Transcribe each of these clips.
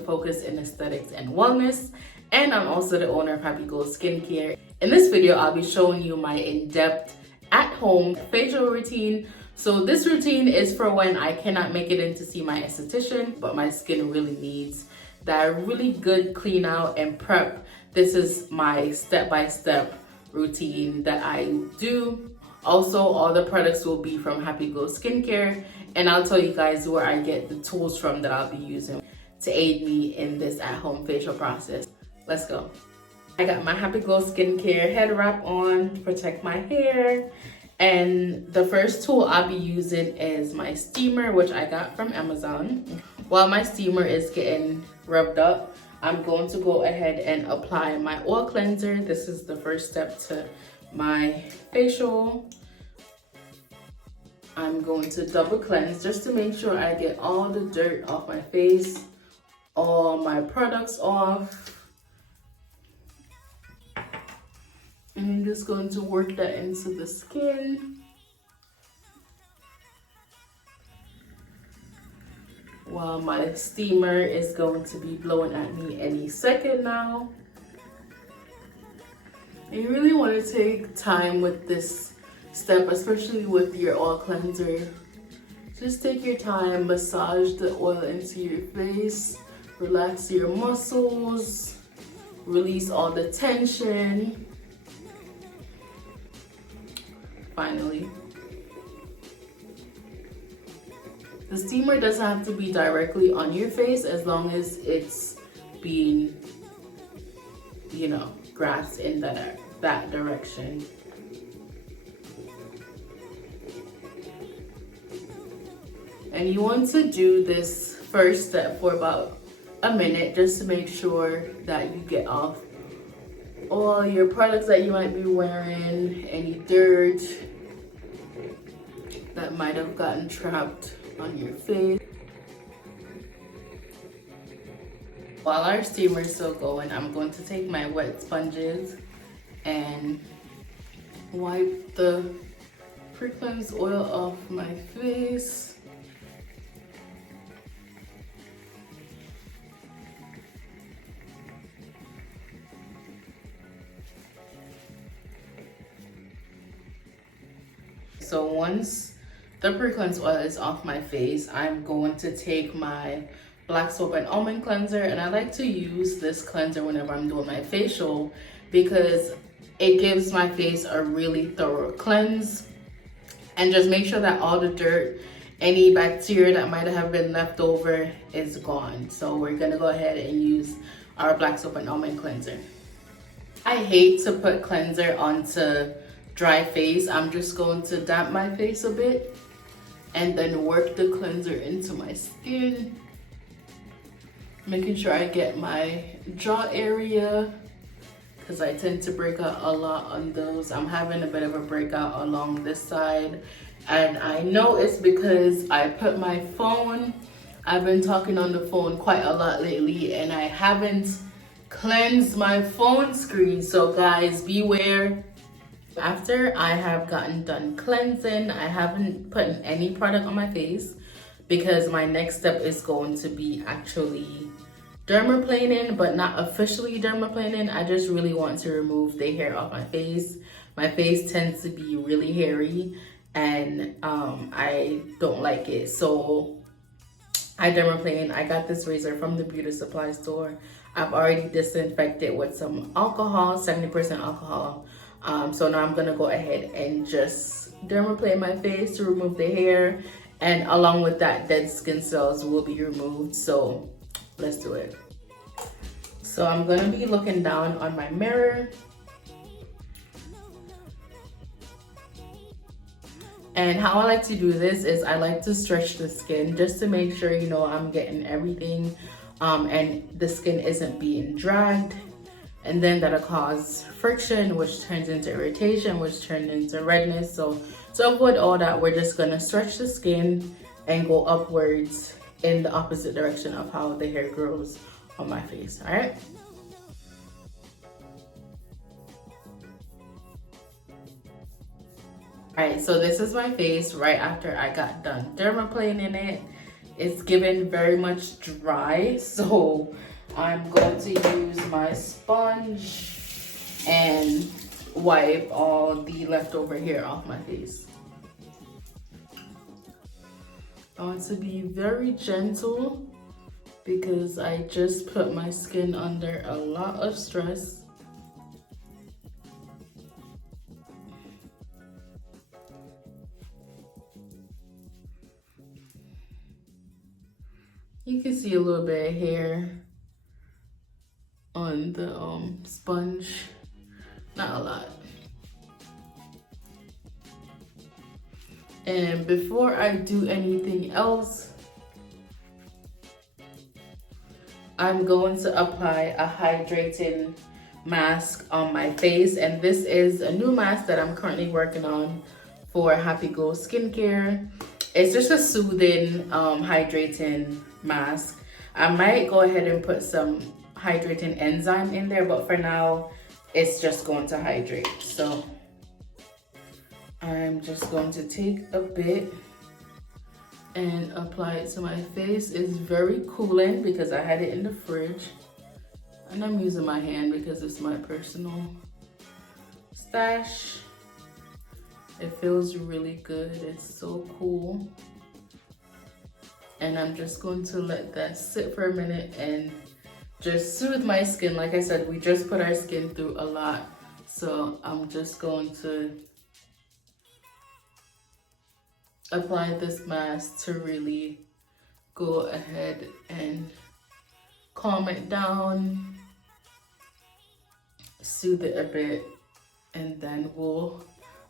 focus in aesthetics and wellness, and I'm also the owner of Happy Glow Skincare. In this video, I'll be showing you my in-depth at-home facial routine. So this routine is for when I cannot make it in to see my esthetician, but my skin really needs that really good clean out and prep. This is my step-by-step routine that I do. Also, all the products will be from Happy Glow Skincare, and I'll tell you guys where I get the tools from that I'll be using to aid me in this at-home facial process. Let's go. I got my Happy Glow Skincare head wrap on to protect my hair. And the first tool I'll be using is my steamer, which I got from Amazon. While my steamer is getting rubbed up, I'm going to go ahead and apply my oil cleanser. This is the first step to my facial. I'm going to double cleanse just to make sure I get all the dirt off my face, all my products off. And I'm just going to work that into the skin. While my steamer is going to be blowing at me any second now. And you really want to take time with this step, especially with your oil cleanser. Just take your time, massage the oil into your face, relax your muscles, release all the tension. Finally, the steamer doesn't have to be directly on your face as long as it's being, grasped in that direction. And you want to do this first step for about a minute just to make sure that you get off all your products that you might be wearing, any dirt that might have gotten trapped on your face. While our steamer is still going, I'm going to take my wet sponges and wipe the pre-cleansed oil off my face. So once the pre-cleanse oil is off my face, I'm going to take my black soap and almond cleanser, and I like to use this cleanser whenever I'm doing my facial because it gives my face a really thorough cleanse and just make sure that all the dirt, any bacteria that might have been left over is gone. So we're gonna go ahead and use our black soap and almond cleanser. I hate to put cleanser onto dry face. I'm just going to damp my face a bit and then work the cleanser into my skin, making sure I get my jaw area because I tend to break out a lot on those. I'm having a bit of a breakout along this side, and I know it's because I put my phone, I've been talking on the phone quite a lot lately and I haven't cleansed my phone screen. So guys, beware. After I have gotten done cleansing, I haven't put any product on my face because my next step is going to be actually dermaplaning, but not officially dermaplaning. I just really want to remove the hair off my face. My face tends to be really hairy and I don't like it. So I dermaplane. I got this razor from the beauty supply store. I've already disinfected with some alcohol, 70% alcohol. So now I'm gonna go ahead and just dermaplane my face to remove the hair, and along with that, dead skin cells will be removed. So let's do it. So I'm gonna be looking down on my mirror, and how I like to do this is I like to stretch the skin just to make sure I'm getting everything and the skin isn't being dragged. And then that'll cause friction, which turns into irritation, which turns into redness. So to avoid all that, we're just gonna stretch the skin and go upwards in the opposite direction of how the hair grows on my face, all right? All right, so this is my face right after I got done dermaplaning it. it's given very much dry, so I'm going to use my sponge and wipe all the leftover hair off my face. I want to be very gentle because I just put my skin under a lot of stress. You can see a little bit of hair on the sponge, not a lot. And before I do anything else, I'm going to apply a hydrating mask on my face. And this is a new mask that I'm currently working on for Happy Glow Skincare. It's just a soothing, hydrating mask. I might go ahead and put some hydrating enzyme in there, but for now, it's just going to hydrate. So I'm just going to take a bit and apply it to my face. It's very cooling because I had it in the fridge. And I'm using my hand because it's my personal stash. It feels really good. It's so cool. And I'm just going to let that sit for a minute and just soothe my skin. Like I said, we just put our skin through a lot. So I'm just going to apply this mask to really go ahead and calm it down, soothe it a bit, and then we'll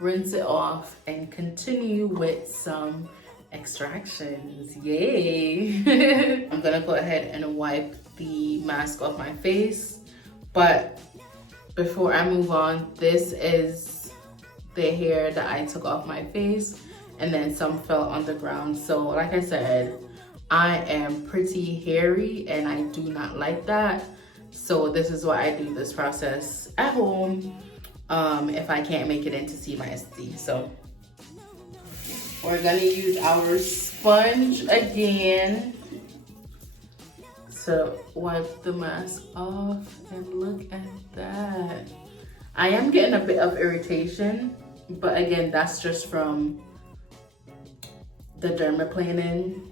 rinse it off and continue with some extractions. Yay! I'm gonna go ahead and wipe the mask off my face, but before I move on, this is the hair that I took off my face, and then some fell on the ground. So like I said, I am pretty hairy and I do not like that. So this is why I do this process at home if I can't make it into CMISD. So we're gonna use our sponge again to wipe the mask off, and look at that. I am getting a bit of irritation, but again, that's just from the dermaplaning.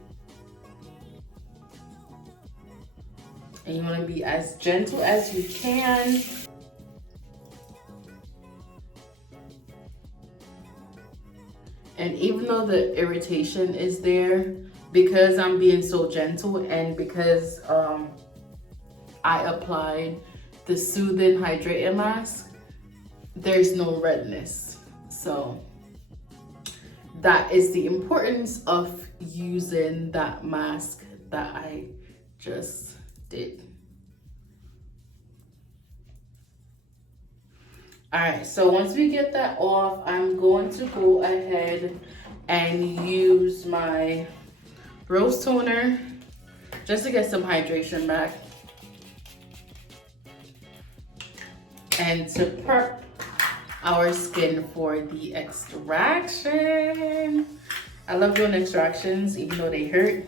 And you want to be as gentle as you can. And even though the irritation is there, because I'm being so gentle and because I applied the soothing hydrating mask, there's no redness. So that is the importance of using that mask that I just did. All right, so once we get that off, I'm going to go ahead and use my rose toner just to get some hydration back and to prep our skin for the extraction. I love doing extractions even though they hurt.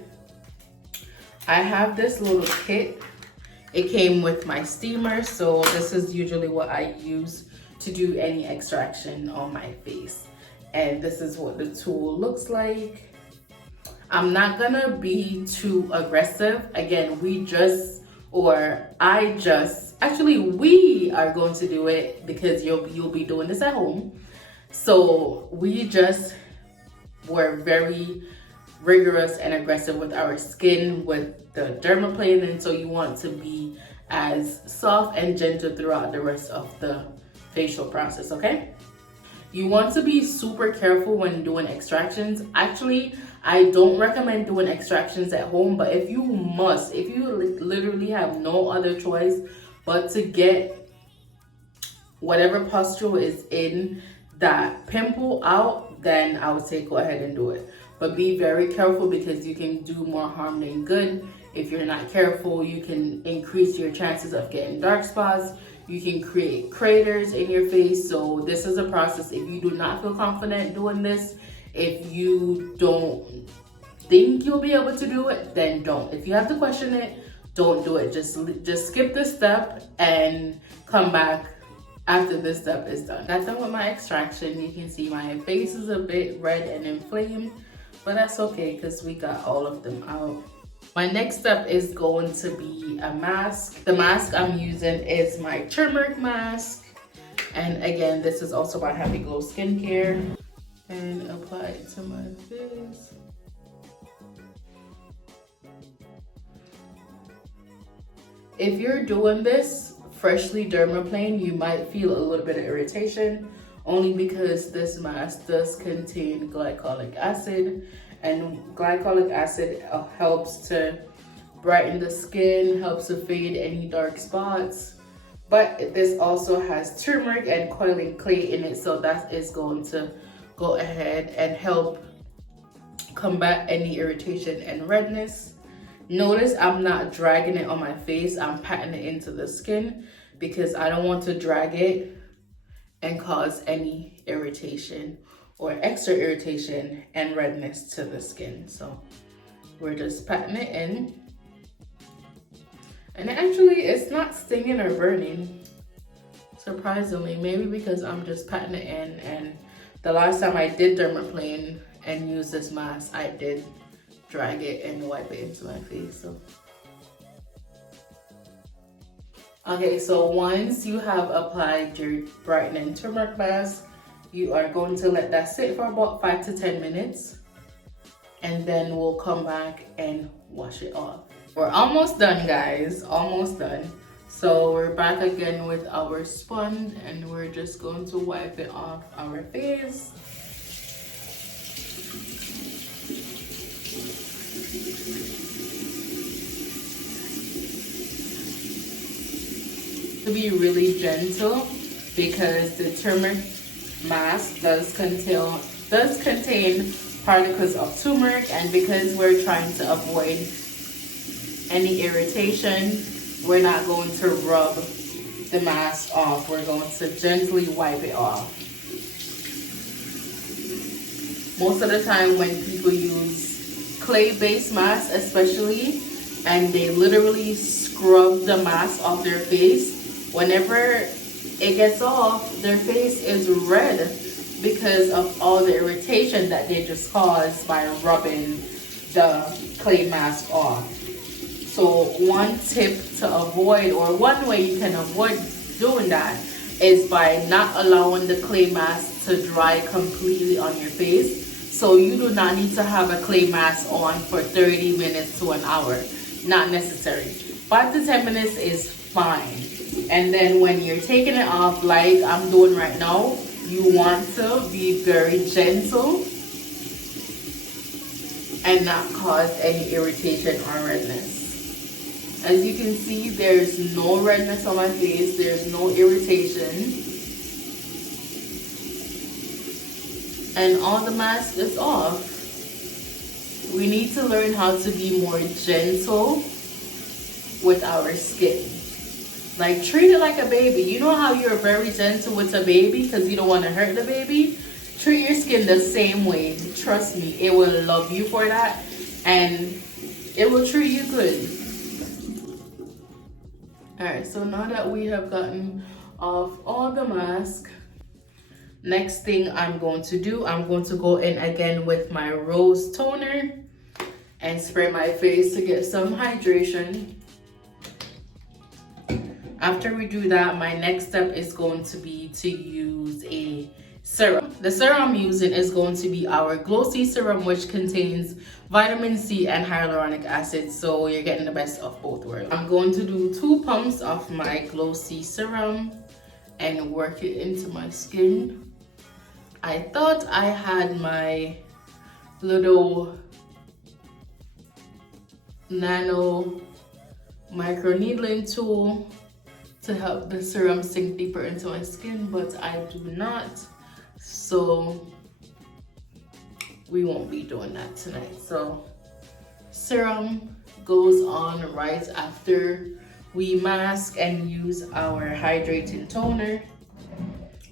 I have this little kit. It came with my steamer, so this is usually what I use to do any extraction on my face. And this is what the tool looks like. I'm not gonna be too aggressive. Again, we are going to do it because you'll be doing this at home. So we just were very rigorous and aggressive with our skin with the dermaplaning, so you want to be as soft and gentle throughout the rest of the facial process, okay? You want to be super careful when doing extractions. Actually, I don't recommend doing extractions at home, but if you literally have no other choice but to get whatever pustule is in that pimple out, then I would say go ahead and do it. But be very careful because you can do more harm than good. If you're not careful, you can increase your chances of getting dark spots. You can create craters in your face. So this is a process. If you do not feel confident doing this, if you don't think you'll be able to do it, then don't. If you have to question it, don't do it. Just skip this step and come back after this step is done. Got done with my extraction. You can see my face is a bit red and inflamed, but that's okay because we got all of them out. My next step is going to be a mask. The mask I'm using is my Turmeric Mask. And again, this is also by Happy Glow Skincare. And apply it to my face. If you're doing this freshly dermaplane, you might feel a little bit of irritation, only because this mask does contain glycolic acid, and glycolic acid helps to brighten the skin, helps to fade any dark spots. But this also has turmeric and coiling clay in it, so that is going to go ahead and help combat any irritation and redness. Notice I'm not dragging it on my face, I'm patting it into the skin because I don't want to drag it and cause any irritation or extra irritation and redness to the skin. So we're just patting it in. And actually it's not stinging or burning, surprisingly, maybe because I'm just patting it in. And the last time I did dermaplane and use this mask, I did drag it and wipe it into my face. So okay, so once you have applied your brightening turmeric mask, you are going to let that sit for about 5 to 10 minutes, and then we'll come back and wash it off. We're almost done, guys, almost done. So we're back again with our sponge, and we're just going to wipe it off our face. To be really gentle, because the turmeric mask does contain particles of turmeric, and because we're trying to avoid any irritation, we're not going to rub the mask off. We're going to gently wipe it off. Most of the time when people use clay-based masks especially, and they literally scrub the mask off their face, whenever it gets off, their face is red because of all the irritation that they just caused by rubbing the clay mask off. So one tip to avoid, or one way you can avoid doing that, is by not allowing the clay mask to dry completely on your face. So you do not need to have a clay mask on for 30 minutes to an hour. Not necessary. 5 to 10 minutes is fine. And then when you're taking it off, like I'm doing right now, you want to be very gentle and not cause any irritation or redness. As you can see, there's no redness on my face, there's no irritation. And all the mask is off. We need to learn how to be more gentle with our skin. Like, treat it like a baby. You know how you're very gentle with a baby because you don't want to hurt the baby? Treat your skin the same way. Trust me, it will love you for that, and it will treat you good. Alright, so now that we have gotten off all the mask, next thing I'm going to do, I'm going to go in again with my rose toner and spray my face to get some hydration. After we do that, my next step is going to be to use a serum. The serum I'm using is going to be our Glossy Serum, which contains vitamin C and hyaluronic acid, so you're getting the best of both worlds. I'm going to do 2 pumps of my Glossy Serum and work it into my skin. I thought I had my little nano microneedling tool to help the serum sink deeper into my skin, but I do not, so we won't be doing that tonight. So serum goes on right after we mask and use our hydrating toner.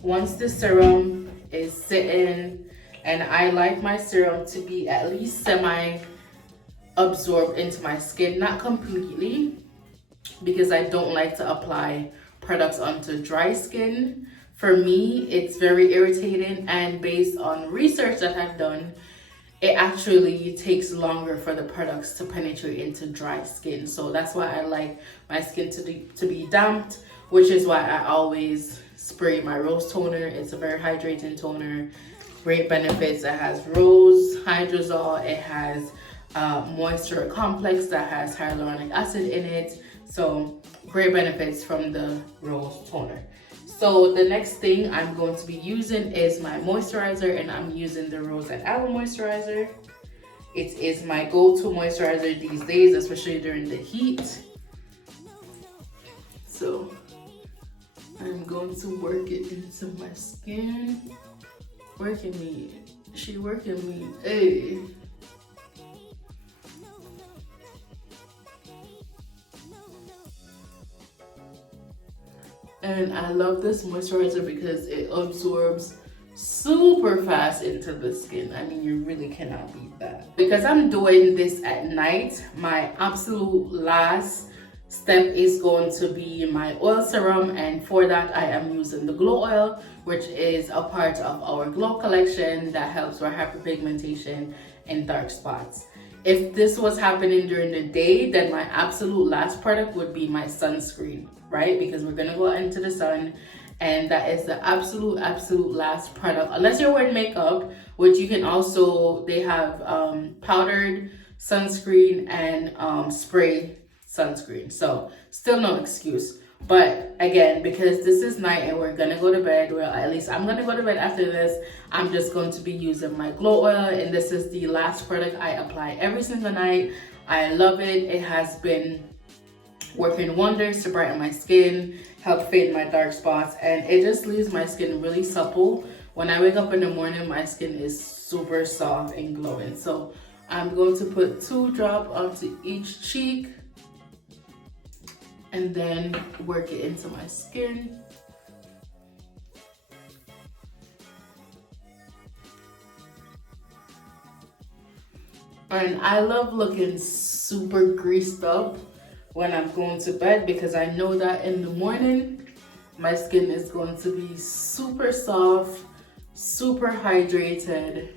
Once the serum is sitting, and I like my serum to be at least semi absorb into my skin, not completely, because I don't like to apply products onto dry skin. For me, it's very irritating, and based on research that I've done, it actually takes longer for the products to penetrate into dry skin. So that's why I like my skin to be damped, which is why I always spray my rose toner. It's a very hydrating toner, great benefits. It has rose hydrosol, it has moisture complex that has hyaluronic acid in it. So great benefits from the rose toner. So the next thing I'm going to be using is my moisturizer, and I'm using the Rose and Aloe moisturizer. It is my go-to moisturizer these days, especially during the heat. So I'm going to work it into my skin. Working me, she working me, hey. And I love this moisturizer because it absorbs super fast into the skin. I mean, you really cannot beat that. Because I'm doing this at night, my absolute last step is going to be my oil serum, and for that I am using the Glow Oil, which is a part of our Glow collection that helps with hyperpigmentation and dark spots. If this was happening during the day, then my absolute last product would be my sunscreen, right? Because we're gonna go out into the sun, and that is the absolute last product, unless you're wearing makeup, which you can also, they have powdered sunscreen and spray sunscreen. So still no excuse. But again, because this is night and we're gonna go to bed, well, at least I'm gonna go to bed after this, I'm just going to be using my Glow Oil, and this is the last product I apply every single night. I love it. It has been working wonders to brighten my skin, help fade my dark spots, and it just leaves my skin really supple. When I wake up in the morning, my skin is super soft and glowing. So I'm going to put 2 drops onto each cheek and then work it into my skin. And I love looking super greased up when I'm going to bed, because I know that in the morning my skin is going to be super soft, super hydrated,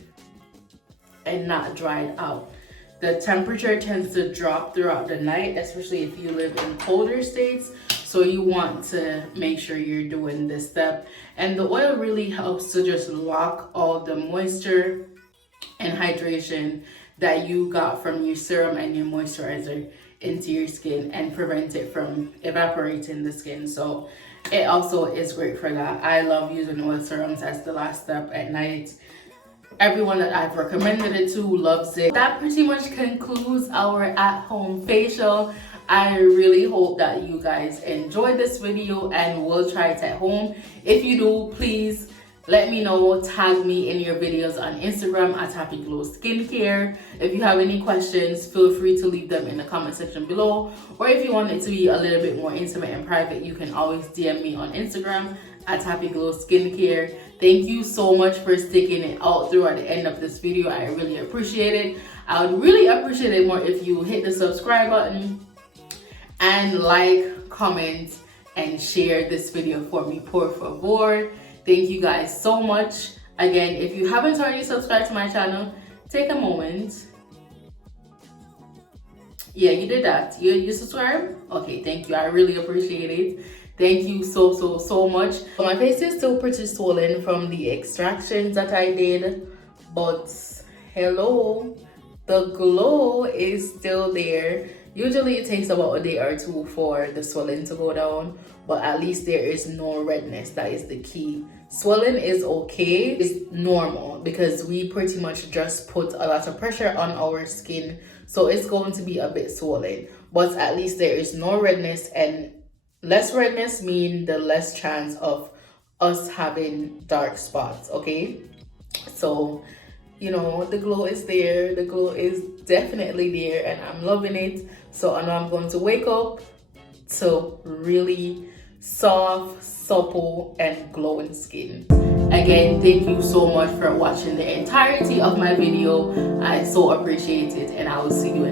and not dried out. The temperature tends to drop throughout the night, especially if you live in colder states. So you want to make sure you're doing this step. And the oil really helps to just lock all the moisture and hydration that you got from your serum and your moisturizer into your skin and prevent it from evaporating the skin. So it also is great for that. I love using oil serums as the last step at night. Everyone that I've recommended it to loves it. That pretty much concludes our at-home facial. I really hope that you guys enjoyed this video and will try it at home. If you do, please let me know. Tag me in your videos on Instagram at Happy Glow Skincare. If you have any questions, feel free to leave them in the comment section below. Or if you want it to be a little bit more intimate and private, you can always DM me on Instagram at Happy Glow Skincare. Thank you so much for sticking it out through at the end of this video. I really appreciate it. I would really appreciate it more if you hit the subscribe button and like, comment, and share this video for me, por favor. Thank you guys so much. Again, if you haven't already subscribed to my channel, take a moment. Yeah, you did that. You subscribe? Okay, thank you. I really appreciate it. Thank you so much. My face is still pretty swollen from the extractions that I did, but hello, the glow is still there. Usually it takes about a day or 2 for the swelling to go down, but at least there is no redness. That is the key. Swelling is okay, it's normal, because we pretty much just put a lot of pressure on our skin, so it's going to be a bit swollen, but at least there is no redness, and less redness mean the less chance of us having dark spots, okay? So, you know, the glow is there. The glow is definitely there, and I'm loving it. So I know I'm going to wake up to really soft, supple, and glowing skin. Again, thank you so much for watching the entirety of my video. I so appreciate it, and I will see you